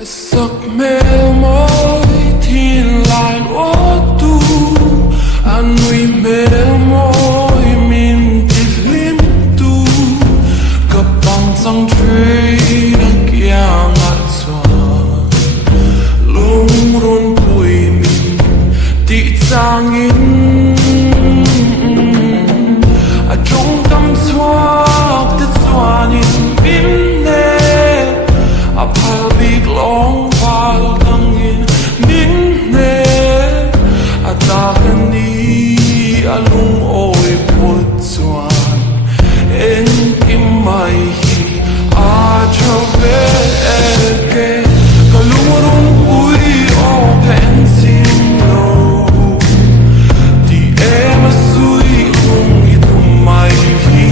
Giấc mê mỏi thiên lại lúa tu anh nuôi mê mỏi mình thì lim tu cặp bằng răng truy đang kia ngạt xoa lung run bụi mình tị giang in ở trong tâm xoa tất xoa nhìn bin nè a pal big long pal dangin ninne a takani alung oi put swan en kimai hi a chove ke kalurun ui o pensin no di ema sui lung i mai hi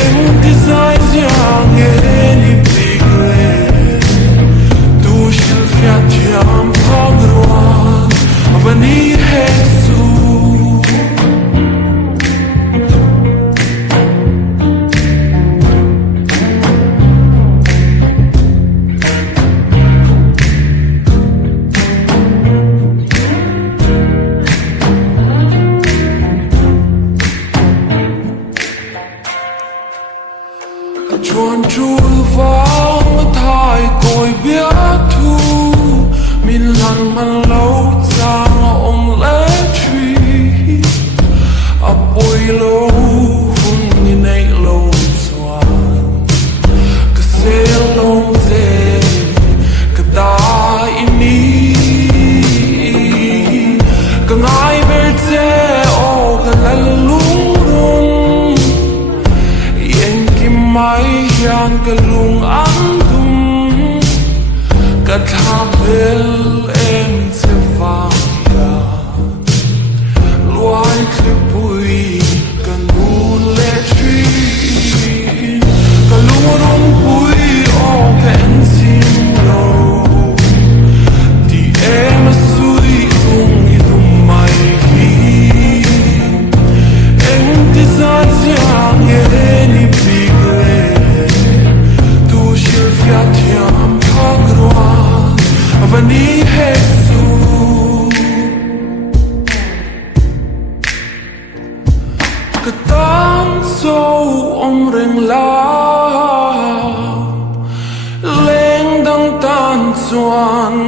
en design young any Fiatiam pagruan Veni Jesus Chuan chul vang thai côi biết thu min lần man lâu giang om lẽ truy a bôi lâu hun ni nay lâu xoan cái xe lâu dê cái ta ini cái ngay bên dê o cái lần lung rung yên kim mai hian cái lung ăn tung cái tháp bel em sẽ vang ya loài khép bụi cần buồn lệ truy cái lúa đông bụi o pen xin đâu thì em suy cùng như thùng mây em thì ra giang nghe ni bigle tu shil fiatiam pagruan Veni Jesus cái tan sâu om rừng la lên đang tan xoan